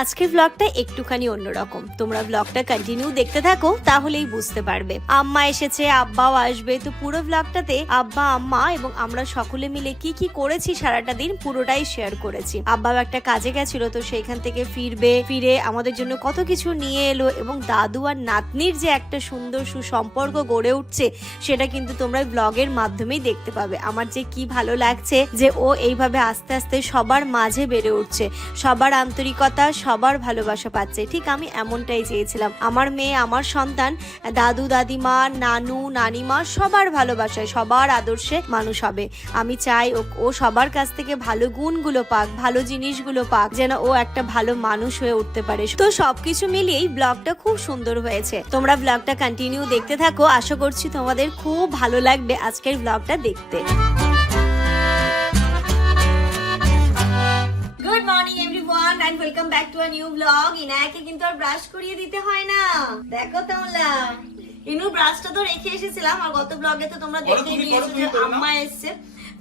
আজকের ব্লগটা একটুখানি অন্যরকম। তোমরা ব্লগটা কন্টিনিউ দেখতে থাকো, তাহলেই বুঝতে পারবে। আম্মা এসেছে, আব্বাও আসবে, তো পুরো ব্লগটাতে আব্বা, আম্মা এবং আমরা সকলে মিলে কি কি করেছি সারাটা দিন পুরোটাই শেয়ার করেছি। আব্বাও একটা কাজে গেছিল, তো সেইখান থেকে ফিরবে, ফিরে আমাদের জন্য কত কিছু নিয়ে এলো এবং দাদু আর নাতনির যে একটা সুন্দর সুসম্পর্ক গড়ে উঠছে, সেটা কিন্তু তোমরা ব্লগের মাধ্যমেই দেখতে পাবে। আমার যে কি ভালো লাগছে যে ও এইভাবে আস্তে আস্তে সবার মাঝে বেড়ে উঠছে। সবার আন্তরিকতা সবার ভালোবাসা পাচ্ছে। ঠিক আমি এমনটাই চেয়েছিলাম। আমার মেয়ে, আমার সন্তান, দাদু, দাদিমা, নানু, নানিমা সবার ভালোবাসায়, সবার আদর্শে মানুষ হবে। আমি চাই ও সবার কাছ থেকে ভালো গুণগুলো পাক, ভালো জিনিসগুলো পাক, যেন ও একটা ভালো মানুষ হয়ে উঠতে পারে। তো সবকিছু মিলিয়েই ব্লগটা খুব সুন্দর হয়েছে। তোমরা ব্লগটা কন্টিনিউ দেখতে থাকো। আশা করছি তোমাদের খুব ভালো লাগবে আজকের ব্লগটা দেখতে। And welcome back to a new blog ইনায়াকে কিন্তু আর ব্রাশ করিয়ে দিতে হয় না। দেখো তোমরা ইনু ব্রাশটা তো রেখে এসেছিলাম আর গত ব্লগে তো তোমরা দেখে নিয়েছো যে আম্মা এসেছে।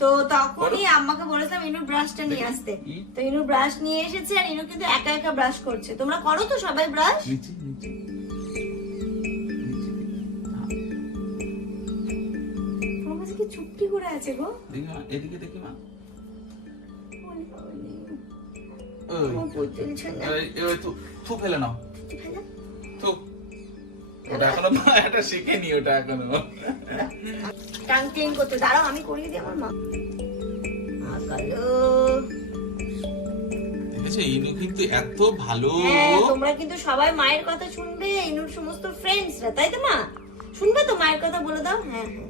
তো তখনই আম্মাকে বলেছিলাম ইনু ব্রাশটা নিয়ে আসতে। তো ইনু ব্রাশ নিয়ে এসেছে আর ইনু কিন্তু একা একা ব্রাশ করছে। তোমরা করো তো সবাই ব্রাশ চুপটি করে আছে গো? এদিকে দেখি মা। থু থু ফেলে নাও থু ওটা এখনও এটা শিখেনি ওটা এখনও টাং ক্লিন করতে দাঁড়াও আমি করিয়ে দিই আমার মা মা কালো দেখেছ ইনু কিন্তু এত ভালো তোমরা কিন্তু সবাই মায়ের কথা শুনবে। ইনুর সমস্ত ফ্রেন্ডসরা তাই তো মা? শুনবে তো মায়ের কথা বলে দাও। হ্যাঁ হ্যাঁ।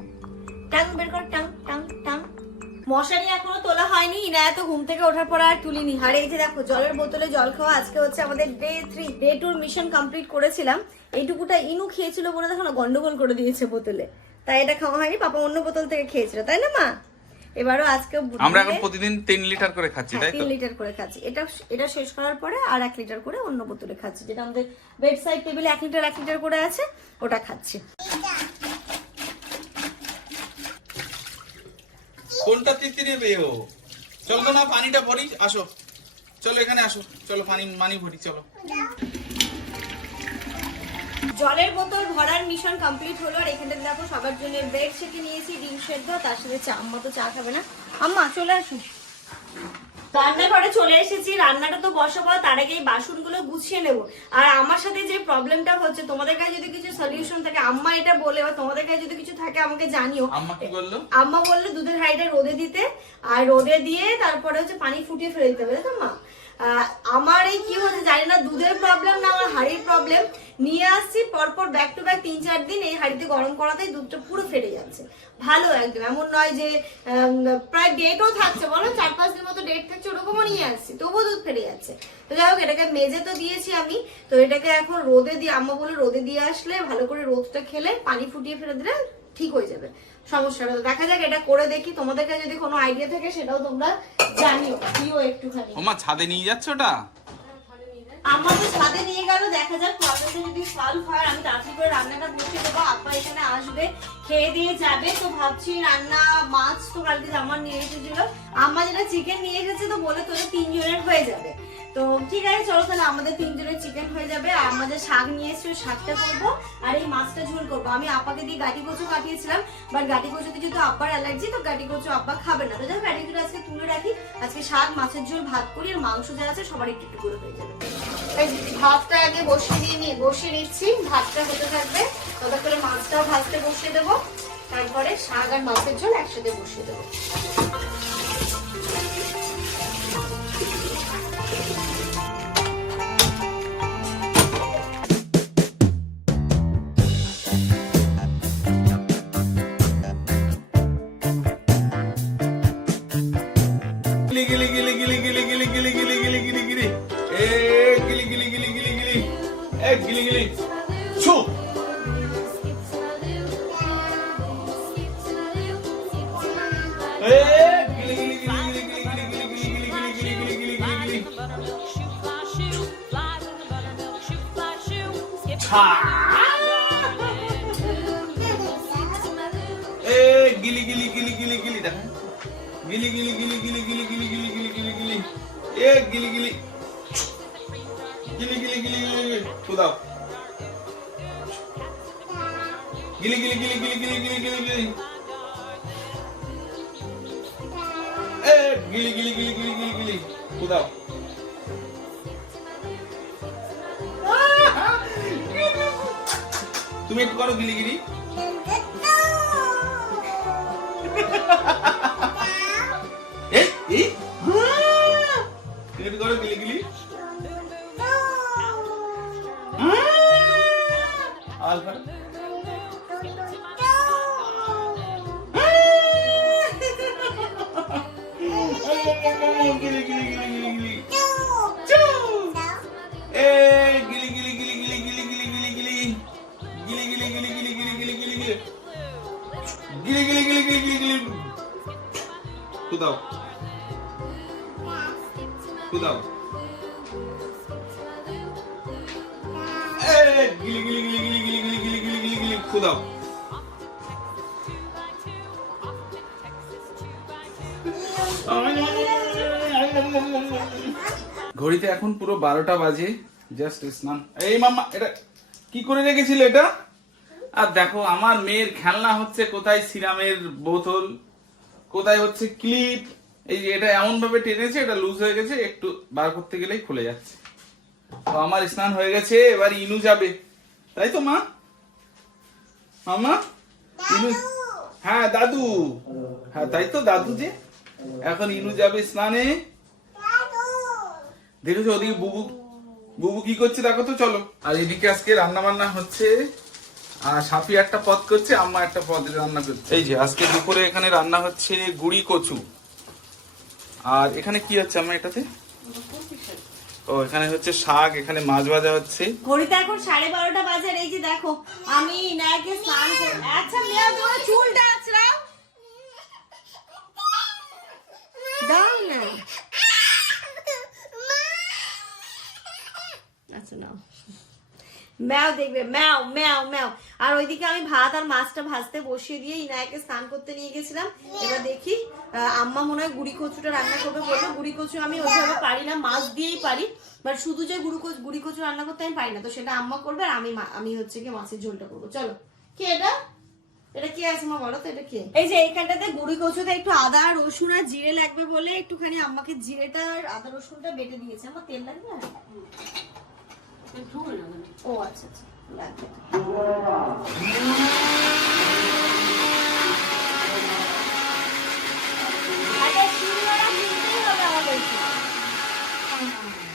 টাং বের কর টাং টাং টাং। মশারি এখনও তোলা হয়নি। ইনায়া তো ঘুম থেকে ওঠার পর আর তুলিনি। আর এই যে দেখো জলের বোতলে জল খাওয়া আজকে হচ্ছে আমাদের day three day tour mission complete করেছিলাম। এইটুকুটা ইনু খেয়েছিল বলে দেখো না গন্ডগোল করে দিয়েছে বোতলে। তাই এটা খাওয়া হয়নি পাপা অন্য বোতল থেকে খেয়েছিল তাই না মা? এবারও আজকে আমরা এখন প্রতিদিন তিন লিটার করে খাচ্ছি তাই হ্যাঁ, তো? তিন লিটার করে খাচ্ছি। এটা এটা শেষ করার পরে আর এক লিটার করে অন্য বোতলে খাচ্ছি যেটা আমাদের বেড সাইড টেবিলে এক লিটার এক লিটার করে আছে ওটা খাচ্ছি। কোনটা তিতিরে ও? চলো তো না, পানিটা ভরি, আসো। চলো এখানে আসো। চলো, পানি মানি ভরি, চলো। জলের বোতল ভরার মিশন কমপ্লিট হলো, আর এখানে দেখো সবার জন্য ব্রেড সেকে নিয়েছি, ডিম সেদ্ধ, তার সাথে চা আম্মা তো চা খাবে না। আম্মা, চলে আসুন। রান্নাঘরে চলে এসেছি রান্নাটা তো বসাবো তার আগে এই বাসনগুলো গুছিয়ে নেব। আর আমার সাথে যে প্রবলেমটা হচ্ছে তোমাদের কাছে যদি কিছু সলিউশন থাকে আম্মা এটা বলে বা তোমাদের কাছে যদি কিছু থাকে আমাকে জানিও। আম্মা কি বলল? আম্মা বলল দুধের হাঁড়িটা রোদে দিতে আর রোদে দিয়ে তারপরে হচ্ছে পানি ফুটিয়ে ফেলে দিতে হবে তাই তো মা আমার এই কি হচ্ছে জানি না, দুধের প্রবলেম না আমার হাড়ির প্রবলেম নিয়ে আসছি, পরপর ব্যাক টু ব্যাক তিন চার দিন এই হাড়িতে গরম করাতেই দুধটা পুরো ফেটে যাচ্ছে। ভালো একদম, এমন নয় যে প্রায় ডেটও থাকছে, বলো? চার পাঁচ দিন মতো ডেট থাকছে, ওরকমও নিয়ে আসছি, তবুও দুধ ফেটে যাচ্ছে। তো যাই হোক, এটাকে মেজে তো দিয়েছি আমি। তো এটাকে এখন রোদে দিয়ে, আম্মা বলে রোদে দিয়ে আসলে ভালো করে রোদটা খেলে পানি ফুটিয়ে ফেলে দিলে ঠিক হয়ে যাবে। সমস্যাটা তো দেখা যাক এটা করে দেখি। তোমাদের কাছে যদি কোনো আইডিয়া থাকে সেটাও তোমরা জানিও। দিও একটুখানি। ও মা ছাদে নিয়ে যাচ্ছ ওটা? আমার তো ছাদে নিয়ে গেল। দেখা যাক প্রবলেমটা যদি সলভ হয় আমি তাড়াতাড়ি করে রান্নাটা বসিয়ে দেবো। আপা এখানে আসবে খেয়ে দিয়ে যাবে। তো ভাবছি রান্না মাছ তো কালকে আমার নিয়ে এসেছিল। আম্মা যেটা চিকেন নিয়ে এসেছে তো বলে তোদের তিনজনের হয়ে যাবে। তো ঠিক আছে চলো তাহলে আমাদের তিনজনের চিকেন হয়ে যাবে। আর আমাদের শাক নিয়ে এসেছি শাকটা করব। আর এই মাছটা ঝোল করব। আমি আপাকে দিয়ে গাটি কচু কাটিয়েছিলাম। বাট গাটি কচুতে যেহেতু আব্বার অ্যালার্জি তো গাটি কচু আব্বা খাবে না। তো যাই গাটি কচু আজকে তুলে রাখি। আজকে শাক, মাছের ঝোল, ভাত করি, আর মাংস যা আছে সবার একটু একটু করে হয়ে যাবে। ভাতটা আগে বসিয়ে দিয়ে নিয়ে বসিয়ে নিচ্ছি। ভাতটা হতে থাকবে। ততক্ষণে মাছটাও ভাজতে বসিয়ে দেবো। তারপরে শাক আর মাছের ঝোল একসাথে বসিয়ে দেবো। গিলি গিলি গিলি গিলি গিলি গিলি গিলি গিলি গিলি গিলি গিলি গিলি গিলি গিলি buttermilk shoe fly shoe flies in the buttermilk shoe fly shoe skip ছা এ গিলি গিলি গিলি গিলি গিলি দেখা গিলি গিলি গিলি গিলি গিলি গিলি গিলি গিলি গিলি গিলি এ গিলি গিলি গিলি গিলি গিলি গিলি গিলি খুদাও গিলি গিলি গিলি গিলি গিলি গিলি গিলি গিলি এ গিলি গিলি গিলি গিলি গিলি গিলি। কোথাও তুমি একটু করো গিলি ঘড়িতে এখন পুরো বারোটা বাজে। জাস্ট স্নান। এই মামা এটা কি করে রেখেছিল এটা? আর দেখো, আমার মেয়ের খেলনা হচ্ছে কোথায়? সিরামের বোতল। কোথায় হচ্ছে ক্লিপ? এই যে এটা এমন ভাবে টেনেছে, এটা লুজ হয়ে গেছে, একটু বার করতে গেলেই খুলে যাচ্ছে। তো আমার স্নান হয়ে গেছে, এবার ইনু যাবে। তাই তো, মা? মামা ইনু হ্যাঁ দাদু। হ্যাঁ তাই তো, দাদু যে। এখন ইনু যাবে স্নানে? দেখেছ ওদিকে বুবু বুবু কি করছে দেখো তো চলো। আর এদিকে আজকে রান্না বান্না হচ্ছে আর সাফি একটা পদ করছে আম্মা একটা পদ রান্না করছে। এই যে আজকে দুপুরে এখানে রান্না হচ্ছে গুড়ি কচু। আর এখানে কি হচ্ছে আমার এটাতে? ও এখানে হচ্ছে শাক এখানে মাছ ভাজা হচ্ছে। ঘড়িতে এখন সাড়ে বারোটা বাজে আর এই যে দেখো আমি নায়কে স্নান আচ্ছা মেয়া তোমার চুলটা আছড়াও দাও না। আচ্ছা নাও ম্যাও দেখবে, ম্যাও ম্যাও ম্যাও। আর ওইদিকে আমি ভাত আর মাছটা ভাজতে বসিয়ে দিয়ে স্নান করতে নিয়ে গেছিলাম। এবার দেখি আম্মা মনে হয় গুড়ি কচুটা রান্না করবে গুড়ি কচু আমি ওইভাবে পারি না, মাছ দিয়েই পারি। বাট শুধু যে গুড়ি কচু গুড়ি কচু রান্না করতে আমি পারি না। তো সেটা আম্মা করবে আর আমি আমি হচ্ছে কি মাছের ঝোলটা করব। চলো কি এটা এটা কি আছে মা বলো তো এটা কি? এই যে এইখানটাতে গুড়ি কচুতে একটু আদা রসুন আর জিরে লাগবে বলে একটুখানি আম্মাকে জিরেটা আর আদা রসুনটা বেটে দিয়েছে। আমার তেল লাগবে না? ও আচ্ছা আচ্ছা লাগবে।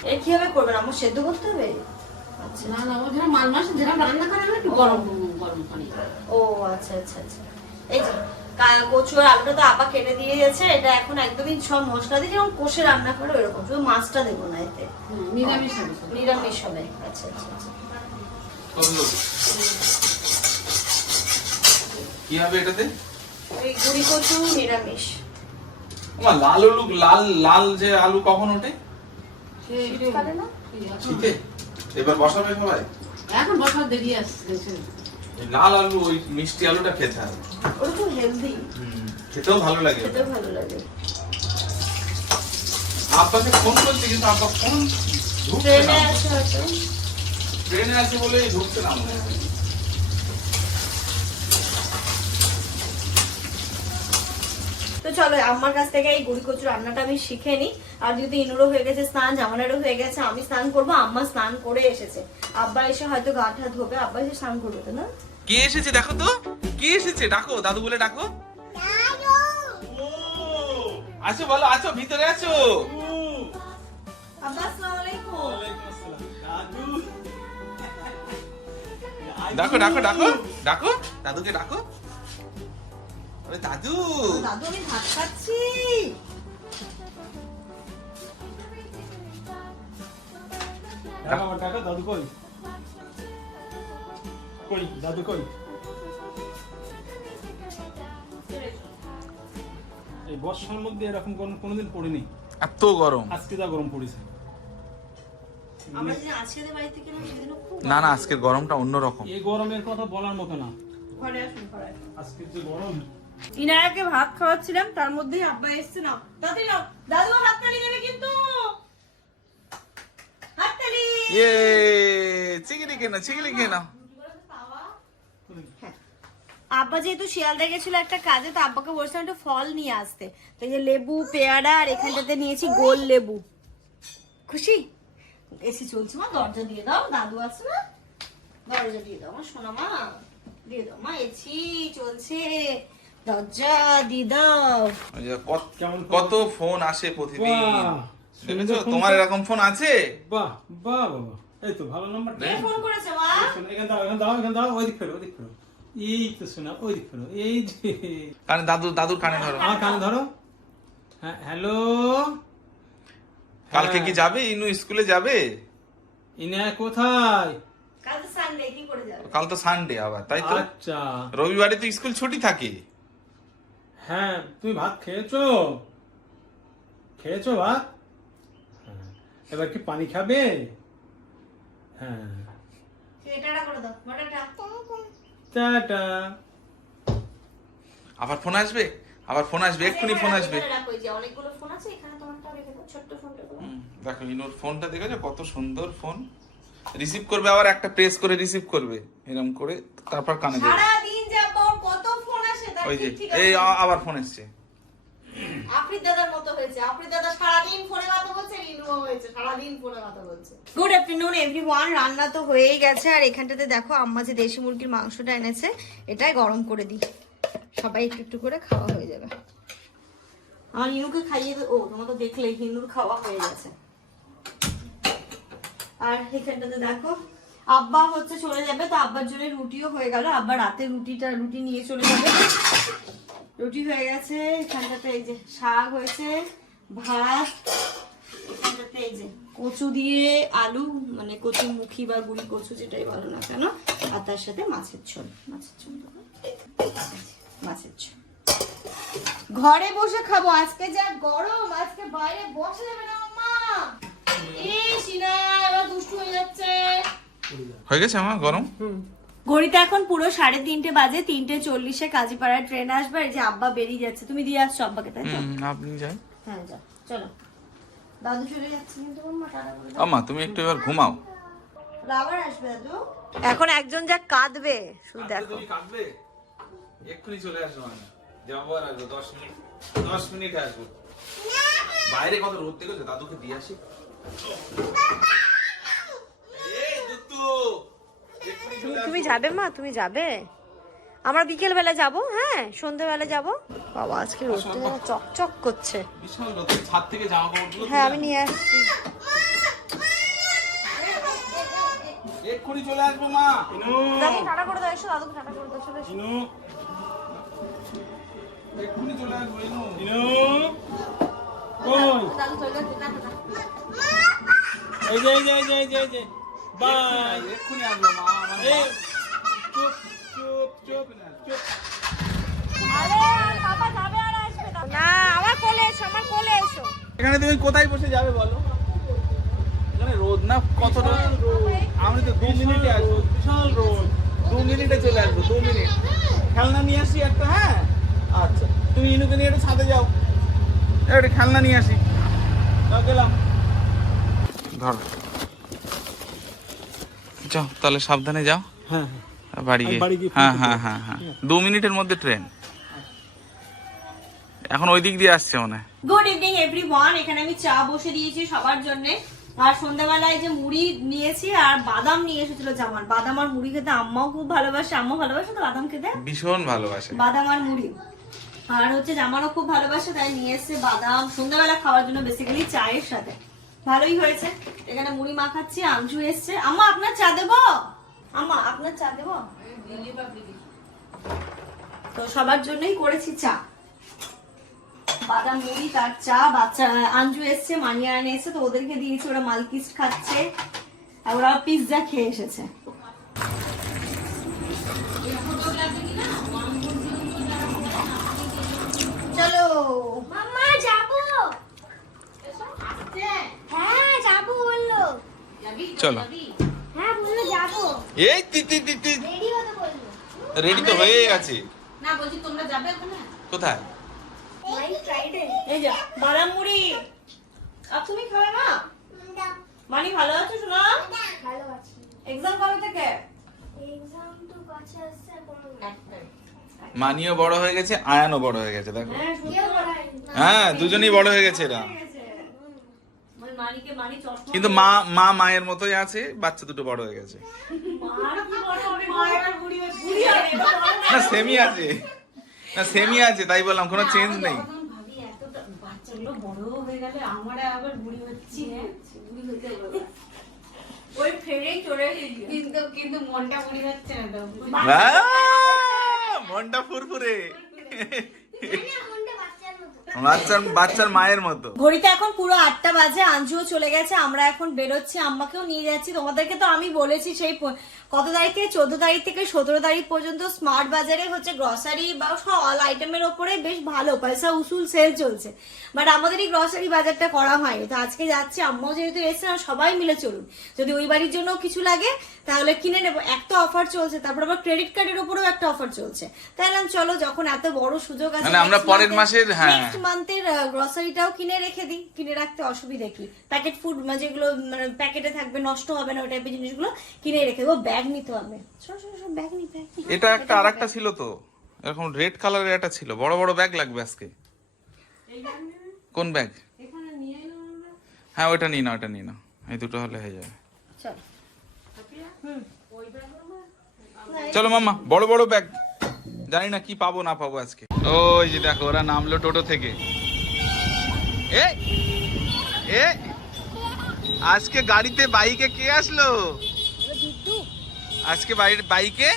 এ কীভাবে করবেন আমার সেদ্ধ করতে হবে? আচ্ছা না না ওখানে মাল মাছ যেরকম রান্না করে আমরা একটু গরম গরম পানি ও আচ্ছা আচ্ছা আচ্ছা। এই যে কচু আর আলুটা তো আপা কেটে দিয়ে গেছে এটা এখন একদমই সব মশলা দিয়ে যেমন কষে রান্না করে ওরকম শুধু মাছটা দেবো না এতে। নিরামিষ হবে। নিরামিষ হবে। আচ্ছা আচ্ছা আচ্ছা। কি হবে এটাতে? ওই গুড়ি কচু নিরামিষ। আমার লাল আলু লাল লাল যে আলু কখন ওঠে? শীতকালে না? শীতে? এবার বসাবে সবাই। এখন বসা দেরি আসছে লাল আলু ওই মিষ্টি আলুটা খেতে হবে। ওটা খুব হেলদি খেতেও ভালো লাগে। খেতেও ভালো লাগে। আব্বাকে ফোন করছে কিন্তু আব্বা ফোন ট্রেনে আছে হয়তো। ট্রেনে আছে বলে ঢুকছে না মনে হয়। চলো আমার কাছ থেকে এই গুড়ি কচু রান্নাটা আমি শিখে নিই। আর যেহেতু ইনুরও হয়ে গেছে স্নান জামানারও হয়ে গেছে আমি স্নান করব আম্মা স্নান করে এসেছে। আব্বা এসে হয়তো গা ঠা ধোবে আব্বা এসে স্নান করবে তো না? কে এসেছে দেখো তো? কে এসেছে? ডাকো দাদু বলে ডাকো। ও, আছো বলো আছো ভিতরে আলাইকুম। ডাকো ডাকো ডাকো। ডাকো দাদুকে ডাকো। আরে দাদু। দাদু আমি ভাত খাচ্ছি। দাদু কই? কই দাদু কই? এই বর্ষার মধ্যে এরকম গরম কোনোদিন পড়েনি। এত গরম। আজকে যা গরম পড়েছে। না না আজকের গরমটা অন্যরকম। এই গরমের কথা বলার মতো না। আজকের যে গরম ইনায়াকে ভাত খাওয়াচ্ছিলাম তার মধ্যেই আব্বা এসছে না দাদি নাও দাদু হাততালি দেবে কিন্তু। হাততালি। ইয়ে চিংড়ি কেনা চিংড়ি কেনা? আব্বা যেহেতু শিয়ালদা গেছিল একটা কাজে তো আব্বাকে বলছিলাম একটু ফল নিয়ে আসতে। তো এই যে লেবু পেয়ারা আর এখানটাতে নিয়েছি গোল লেবু। খুশি? এসি চলছে মা দরজা দিয়ে দাও দাদু আছে না? দরজা দিয়ে দাও আমার সোনা মা দিয়ে দাও মা এসি চলছে। দরজা দিয়ে দাও কত- ফোন? আসে প্রতিদিন। দেখেছ তোমার এরকম ফোন আছে? বাহ বাহ বাবা এই তো ভালো নাম্বার কে ফোন করেছে মা? এখানে দাও এখানে দাও এখানে দাও ওই দিক ফেরো ওই দিক ফেরো। এই তো শোনা ওই দিক ফেরো এই যে। কানে দাদু দাদুর কানে ধরো। আমার কানে ধরো। হ্যাঁ হ্যালো? কালকে কি যাবে? ইনু স্কুলে যাবে? ইনা কোথায়? কাল তো সানডে কি করে যাবে? কাল তো সানডে আবার তাই তো? আচ্ছা। রবিবারে তো স্কুল ছুটি থাকে। হ্যাঁ তুমি ভাত খেয়েছো? খেয়েছো ভাত? হ্যাঁ। এবার কি পানি খাবে? হ্যাঁ। এটাটা করে দাও মোটাটা টাটা। আবার ফোন আসবে? আবার ফোন আসবে? এক্ষুনি ফোন আসবে। অনেকগুলো ফোন আছে এখানে তোমারটা রেখে দাও ছোট্ট ফোনটা দেখো ইনুর ফোনটা দেখেছ? কত সুন্দর ফোন। রিসিভ করবে আবার একটা প্রেস করে রিসিভ করবে। এরকম করে তারপর কানে দেবে সারা দিন যাব কত ফোন আসে তার ওই যে এই আবার ফোন এসছে। আফরিদ দাদার মতো হয়েছে। আফরিদ দাদা সারাদিন ফোনে কথা বলছে রিনুও হয়েছে সারাদিন ফোনে কথা বলছে। গুড আফটারনুন এভরিওয়ান রান্না তো হয়েই গেছে আর এখানটাতে দেখো আম্মা যে দেশি মুরগির মাংসটা এনেছে এটাই গরম করে দিই। সবাই একটু একটু করে খাওয়া হয়ে যাবে। আমার হিনুকে খাইয়ে ও তোমার তো দেখলে হিনুর খাওয়া হয়ে গেছে। আর এখানটাতে দেখো আব্বা হচ্ছে চলে যাবে, তো আব্বার জন্য রুটিও হয়ে গেল। আব্বা রাতে রুটিটা, রুটি নিয়ে চলে যাবে। রুটি হয়ে গেছে, এখানটাতে এই যে শাক হয়েছে, ভাত, এখানটাতে এই যে কচু দিয়ে আলু মানে কচু মুখি বা গুড়ি কচু যেটাই বলো না কেন, আর তার সাথে মাছের ঝোল। মাছের দেবো। মাছের ঝোল। ঘরে বসে খাব। আজকে যা গরম, আজকে বাইরে বসে যাবে না, মা। এই সিনা এবার দুষ্টু হয়ে যাচ্ছে। হয়ে গেছে আমার গরম? ঘড়িতে এখন পুরো সাড়ে তিনটে বাজে তিনটে চল্লিশে কাজীপাড়ার ট্রেন আসবে আর যে আব্বা বেরিয়ে যাচ্ছে। তুমি দিয়ে আসছো আব্বাকে তাই আপনি যান। হ্যাঁ যা চলো। দাদু চলে যাচ্ছে কিন্তু আম্মা টাটা বলে দাও। আমা তুমি একটু এবার ঘুমাও। আবার আসবে দাদু? এখন একজন যা কাঁদবে শুধু দেখো। কাঁদবে? এক্ষুনি চলে যাব আর আসব দশ মিনিট দশ মিনিট আসব। বাইরে কত রোদ দেখেছ? দাদুকে দিয়ে আসি এই দুত্তু, এক্ষুনি চলে আসব। তুমি যাবে মা তুমি যাবে। আমরা বিকেল বেলা যাব হ্যাঁ সন্ধ্যেবেলা যাব। বাবা আজকে রোদটা চকচক করছে। ছাদ থেকে জামা কাপড় হ্যাঁ আমি নিয়ে আসছি। এক্ষুনি চলে আসব মা। দাদু টাটা করে দাও এসো দাদু টাটা করে দাও চলে এসো। ইনু। এক্ষুনি চলে আসব ইনু। ইনু। দাদু চলে যাচ্ছে টাটা এই যে এই যে এই যে এই যে। বাই এক্ষুনি আসব মা আমার চুপ চুপ চুপ চুপ। আরে বাবা যাবে আর আসবে না। আমার কোলে এসো আমার কোলে এসো। এখানে তুমি কোথায় বসে যাবে বলো? এখানে রোদ না কত রোদ। আমি তো দু মিনিটে আসব। বিশাল রোদ। দু মিনিটে চলে আসব দু মিনিট। খেলনা নিয়ে আসি একটা হ্যাঁ? আচ্ছা তুমি ইনুকে নিয়ে একটু ছাদে যাও। একটা খেলনা নিয়ে আসি। গেলাম। ধর। যাও তাহলে সাবধানে যাও। হ্যাঁ বাড়ি গিয়ে হ্যাঁ হ্যাঁ হ্যাঁ হ্যাঁ। দু মিনিটের মধ্যে ট্রেন। এখন ওই দিক দিয়ে আসছে মনে গুড ইভিনিং এভরিওয়ান এখানে আমি চা বসে দিয়েছি সবার জন্য। আর সন্ধ্যাবেলায় যে মুড়ি নিয়েছি আর বাদাম নিয়ে এসেছিল জামার। বাদাম আর মুড়ি খেতে আম্মাও খুব ভালোবাসে। আম্মা ভালোবাসে তো বাদাম খেতে? ভীষণ ভালোবাসে। বাদাম আর মুড়ি। আর হচ্ছে জামারও খুব ভালোবাসে তাই নিয়ে এসছে বাদাম। সন্ধ্যাবেলা খাওয়ার জন্য বেসিক্যালি চায়ের সাথে। ভালোই হয়েছে। এখানে মুড়ি মাখাচ্ছি আমচু এসছে। আম্মা, আপনার চা দেবো? আম্মা, আপনার চা দেবো? তো সবার জন্যই করেছি চা। বাদাম মুড়ি, তার চা, বাচ্চা, আঞ্জু এসছে মানিয়ারান এসছে, তো ওদেরকে দিয়েছি, ওরা মালকিস খাচ্ছে, আর ওরা পিৎজা খেয়ে এসেছে। চলো মাম্মা যাব হ্যাঁ যাব বলল চলো। হ্যাঁ এই তি তি তি তি। রেডি তো হয়ে গেছে। না বলছি তোমরা যাবে ওখানে? কোথায়? এই যা বাদাম মুড়ি আর তুমি খাবে না? মানি ভালো আছো শোনা ভালো আছি। এক্সাম কবে থেকে? এক্সাম তো কাছে আসছে মানিও বড় হয়ে গেছে আয়ানও বড় হয়ে গেছে দেখো। হ্যাঁ হ্যাঁ দুজনেই বড় হয়ে গেছে এরা ওই মানিকে মানি চশমা কিন্তু মা মা মায়ের মতোই আছে বাচ্চা দুটো বড় হয়ে গেছে। মার কি বড় হবে? মা এবার বুড়ি হয়ে- বুড়ি হবে এবার বড় না। সেমই আছে। না সেমই আছে তাই বললাম কোনো চেঞ্জ নেই। তখন ভাবি এত বাচ্চাগুলো বড় হয়ে গেলে আমরা আবার বুড়ি হচ্ছি বুড়ি হতে হবে। ওই ফেরেই চলে এসেছি কিন্তু কিন্তু মনটা বুড়ি হচ্ছে না তো। আহ, মনটা ফুরফুরে। বাচ্চার বাচ্চার মায়ের মতো। ঘড়িতে এখন পুরো আটটা বাজে, আঞ্জুও চলে গেছে, আমরা এখন বেরোচ্ছি, আম্মাকেও নিয়ে যাচ্ছি। তোমাদেরকে তো আমি বলেছি সেই কত তারিখ? থেকে চোদ্দ তারিখ থেকে সতেরো তারিখ পর্যন্ত স্মার্ট বাজারে হচ্ছে গ্রসারি বা সব অল আইটেমের ওপরে বেশ ভালো পয়সা উসুল সেল চলছে। বাট আমাদের এই গ্রসারি বাজারটা করা হয়নি। তো আজকে যাচ্ছি আম্মাও যেহেতু এসছে না সবাই মিলে চলুন। যদি ওই বাড়ির জন্য কিছু লাগে তাহলে কিনে নেব। একটা অফার চলছে তারপর আবার ক্রেডিট কার্ডের উপরেও একটা অফার চলছে। তাই না চলো যখন এত বড় সুযোগ আছে মানে আমরা পরের মাসের, হ্যাঁ। next মান্থের গ্রসারিটাও কিনে রেখে দিই কিনে রাখতে অসুবিধা কি? প্যাকেট ফুড মানে যেগুলো মানে প্যাকেটে থাকবে নষ্ট হবে না ওই টাইপের জিনিসগুলো কিনে রেখে দেবো। ব্যাগ নিতে হবে। ব্যাগ নি ব্যাগ এটা একটা আর একটা ছিল তো। এরকম রেড কালারের একটা ছিল। বড় বড় ব্যাগ লাগবে আজকে। কোন ব্যাগ হ্যাঁ ওইটা নিই না ওইটা নিই না এই দুটো হলে হয়ে যাবে। চলো। চলো মাম্মা বড় বড় ব্যাগ জানি না কি পাবো না পাবো আজকে। ওই যে দেখো ওরা নামলো টোটো থেকে। এ এ আজকে গাড়িতে বাইকে কে আসলো? আজকে বাড়ির বাইকে?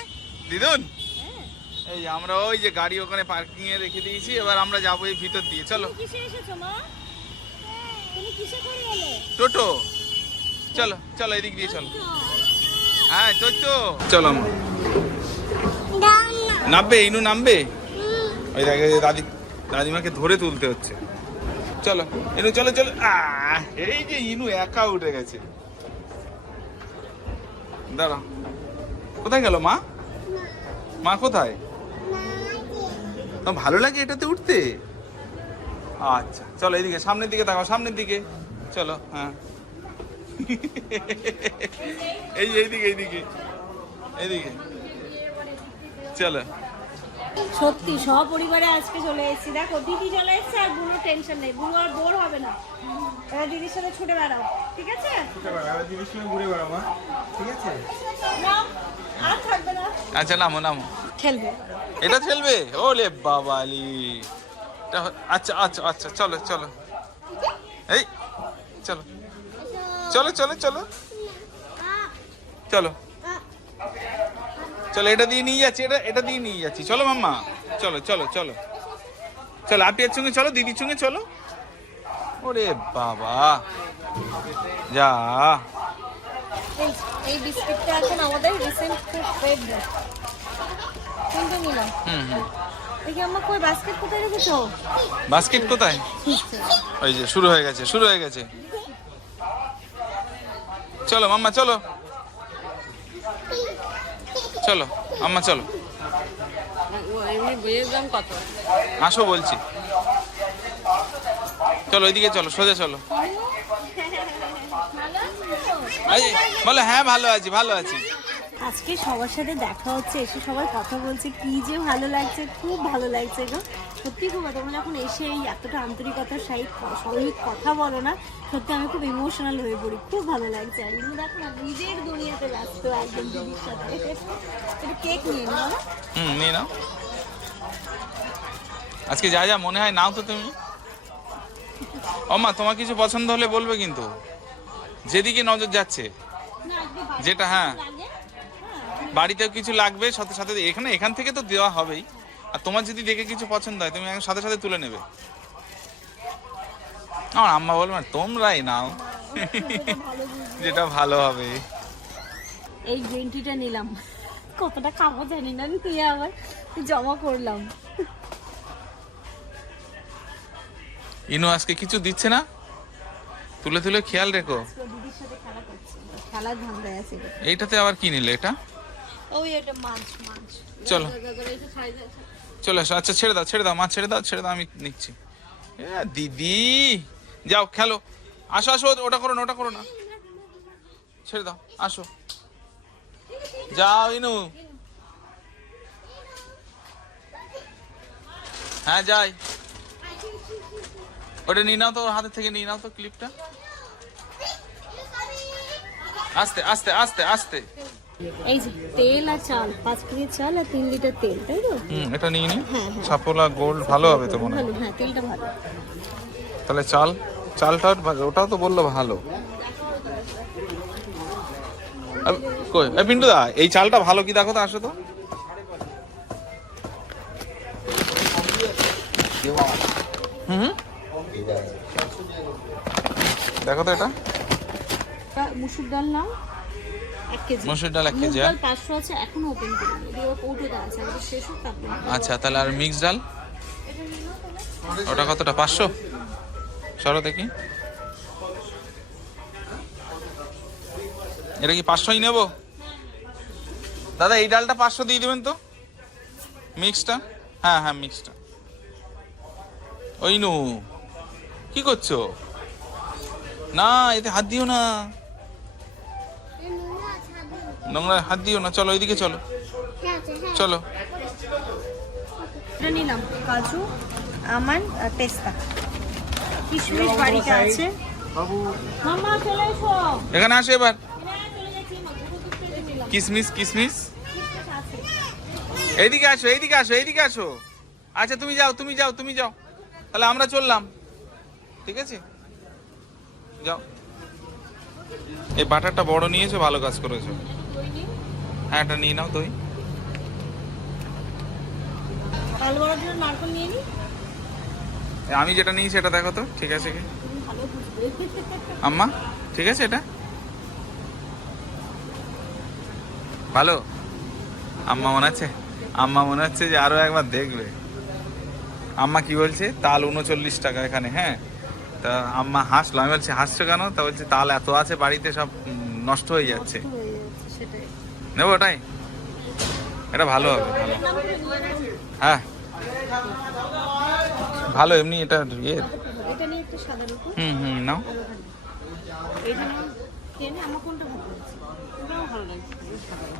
দিদুন? এই আমরা ওই যে গাড়ি ওখানে পার্কিং এ রেখে দিয়েছি এবার আমরা যাব এই ভিতর দিয়ে চলো। এলে? টোটো। চলো চলো এদিক দিয়ে চলো। হ্যাঁ তো তো চলো মা। নামবে ইনু নামবে? ওই দেখে দাদি দাদিমাকে ধরে তুলতে হচ্ছে। চলো ইনু চলো চলো। এই যে ইনু একা উঠে গেছে। দাঁড়া কোথায় গেল মা? মা কোথায়? তোমার ভালো লাগে এটাতে উঠতে? আচ্ছা চলো এদিকে সামনের দিকে তাকাও সামনের দিকে। চলো হ্যাঁ। এই এইদিকে এইদিকে। এইদিকে। চলো। সত্যি সপরিবারে আজকে চলে এসেছি। দেখো দিদি চলে এসেছে আর বুনো টেনশন নেই। বুনো আর বোর হবে না। এবার দিদির সাথে ছুটে বেড়াও ঠিক আছে? দিদির সঙ্গে ঘুরে বেড়াবো ঠিক আছে? আচ্ছা নামো নামো। খেলবে। এটা খেলবে? ওলে বাবালি। আচ্ছা আচ্ছা আচ্ছা চলো চলো। এই চলো। চলো চলো চলো। চলো। চলো এটা দিয়ে নিয়ে যাচ্ছি এটা এটা দিয়ে নিয়ে যাচ্ছি। চলো মাম্মা। চলো চলো চলো। চলো আপিয়ার সঙ্গে চলো দিদির সঙ্গে চলো। ওরে বাবা। যা। এই বিস্কিটটা এখন আমাদের রিসেন্ট খুব ফেভারিট কোনটা নিলাম হুম হুম। দেখি আমার কই বাস্কেট কোথায় রেখেছো? বাস্কেট কোথায়? ওই যে শুরু হয়ে গেছে শুরু হয়ে গেছে। চলো মাম্মা চলো। চলো আম্মা চলো। আসো বলছি। চলো ওইদিকে চলো সোজা চলো। বলো হ্যাঁ ভালো আছি ভালো আছি। আজকে সবার সাথে দেখা হচ্ছে এসে সবাই কথা বলছে কি যে ভালো লাগছে খুব ভালো লাগছে গো। সত্যি খুব তোমরা যখন এসে এই এতটা আন্তরিকতার সহিত সহিত কথা বলো না সত্যি আমি খুব ইমোশনাল হয়ে পড়ি খুব ভালো লাগছে আর ইনু দেখো না নিজের দুনিয়াতে ব্যস্ত একদম দিদির সাথে। একটু কেক নিয়ে নাও। না? হুম নিয়ে নাও। আজকে যা যা মনে হয় নাও তো তুমি। অমা তোমার কিছু পছন্দ হলে বলবে কিন্তু। যেদিকে নজর যাচ্ছে। যেটা হ্যাঁ। বাড়িতেও কিছু লাগবে সাথে সাথে এখানে এখান থেকে তো দেওয়া হবেই। আর তোমার যদি দেখে কিছু পছন্দ হয় তুমি সাথে সাথে তুলে নেবে। আমার আম্মা বলবে তোমরাই নাও। যেটা ভালো হবে। এই গ্রিন নিলাম। কতটা খাব জানি না নিয়ে আবার জমা করলাম। ইনু আজকে কিছু দিচ্ছে না? তুলে তুলে খেয়াল রেখো এইটাতে আবার কি নিলে এটা মাছ মাছ চলো চলে আসো আচ্ছা ছেড়ে দাও ছেড়ে দাও মা ছেড়ে দাও ছেড়ে দাও আমি নিচ্ছি দিদি যাও খেলো আসো আসো ওটা করো না ওটা করো না ছেড়ে দাও আসো যাও ইনু হ্যাঁ যাই ওটা নিয়ে নাও তো ওর হাতে থেকে নিয়ে নাও তো ক্লিপটা আস্তে আস্তে আস্তে আস্তে। এই যে তেল আর চাল পাঁচ কেজি চাল আর তিন লিটার তেল তাই তো? হুম এটা নিয়ে নি। হ্যাঁ, হ্যাঁ। সাপোলা গোল্ড ভালো হবে তো মনে হয়। হ্যাঁ তেলটা ভালো। তাহলে চাল চালটা ওটাও তো বলল ভালো। কই? দা এই চালটা ভালো কি দেখো তো আসো তো। দেখো তো এটা। মুসুর ডাল নাও মসুর ডাল এক কেজি হ্যাঁ? পাঁচশো আছে এখনও ওপেন করিনি। এদিকে আছে আমাদের শেষ হোক আচ্ছা তাহলে আর মিক্স ডাল? ওটা কতটা পাঁচশো? সরো দেখি। এটা কি পাঁচশোই নেব? দাদা এই ডালটা পাঁচশো দিয়ে দেবেন তো? মিক্সটা হ্যাঁ হ্যাঁ মিক্সটা ওই নু কি করছ? না এতে হাত দিও না। নোংরা হাত দিও না চলো ওইদিকে চলো। চলো। এটা নিলাম কাজু আমন্ড পেস্তা। কিশমিশ বাড়িতে আছে। মামা চলে এসো। এখানে আসো এবার। কিসমিস কিসমিস এইদিকে আসো এইদিকে আসো এইদিকে আসো। আচ্ছা তুমি যাও তুমি যাও তুমি যাও। তাহলে আমরা চললাম। ঠিক আছে? যাও। এই বাটারটা বড় নিয়েছো ভালো কাজ করেছ। হ্যাঁ এটা নিয়ে নাও দই। নি। আমি যেটা নিয়েছি এটা দেখো তো ঠিক আছে কি? আম্মা ঠিক আছে এটা? ভালো? আম্মা মনে আছে আম্মা মনে হচ্ছে যে আরও একবার দেখবে। আম্মা কি বলছে? তাল উনচল্লিশ টাকা এখানে হ্যাঁ? তা আম্মা হাসলো। আমি বলছি হাসছো কেন? তা বলছি তাল এত আছে বাড়িতে সব নষ্ট হয়ে যাচ্ছে। হয়ে নেব ওটাই? এটা ভালো হবে ভালো। হ্যাঁ। ভালো এমনি এটা ইয়ে। হুম হুম নাও।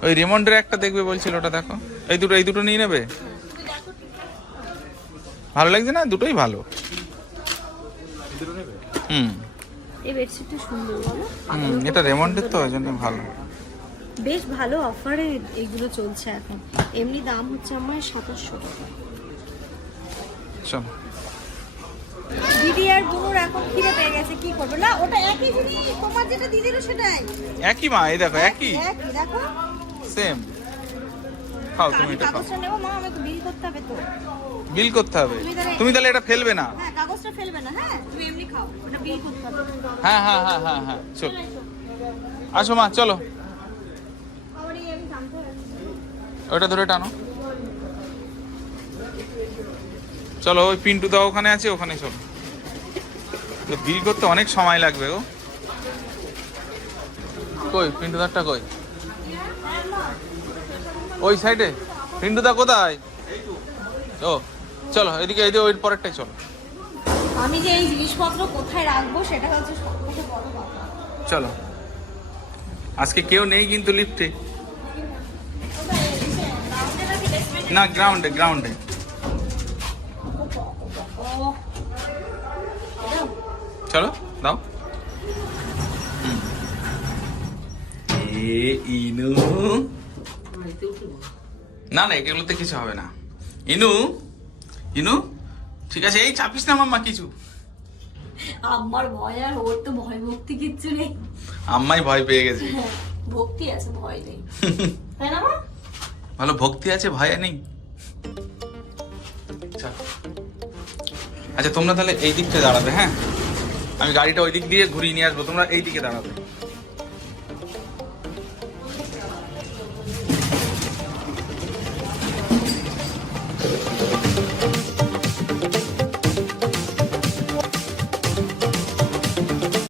ওই রিমন্ডের একটা দেখবে বলছিল ওটা দেখো। এই দুটো এই দুটো নিয়ে নেবে? ভালো লাগছে না? দুটোই ভালো। হুম। এই বেডশিটটা সুন্দর বলো এটা রেমন্ডের তো ওই জন্য ভালো। বেশ ভালো অফারে এইগুলো চলছে এখন। এমনি দাম হচ্ছে আমার সাতাশশো টাকা। চল। দিদি আর বুনুর এখন খিদে পেয়ে গেছে কি করবে? না ওটা একই জিনিস তোমার যেটা দিদিরও সেটাই। একই মা এই দেখো একই। একই দেখো। সেম খাও তুমি এটা খাও। বিল করতে হবে তো। বিল করতে হবে? তুমি তাহলে- এটা ফেলবে না? হ্যাঁ কাগজটা ফেলবে না হ্যাঁ? তুমি এমনি খাও ওটা বিল করতে হবে। হ্যাঁ হ্যাঁ হ্যাঁ চল। আসো মা চলো। ওটা ধরে টানো। চলো ওই পিন্টু দা ওখানে আছে ওখানে চলো। বিল করতে অনেক সময় লাগবে গো। কই পিন্টু দারটা কই? ওই সাইডে। রিন্টুদা কোথায়? ও চলো এদিকে এদিকে ওই পরেরটাই চলো। আমি যে এই জিনিসপত্র কোথায় রাখব সেটা হচ্ছে সব থেকে বড় কথা। চলো। আজকে কেউ নেই কিন্তু লিফটে। না গ্রাউন্ডে গ্রাউন্ডে চলো দাও। এ ইনু। না না এগুলোতে কিছু হবে না। ইনু ইনু ঠিক আছে এই চাপিস না মাম্মা কিছু। আমার ভয় আর ওর তো ভয় ভক্তি কিচ্ছু নেই। আম্মাই ভয় পেয়ে গেছে। হ্যাঁ, ভক্তি আছে ভয় নেই। তাই না মা? ভালো ভক্তি আছে ভয় নেই। আচ্ছা তোমরা তাহলে এই দিকটা দাঁড়াবে হ্যাঁ? আমি গাড়িটা ওই দিক দিয়ে ঘুরিয়ে নিয়ে আসব তোমরা এই দিকে দাঁড়াবে।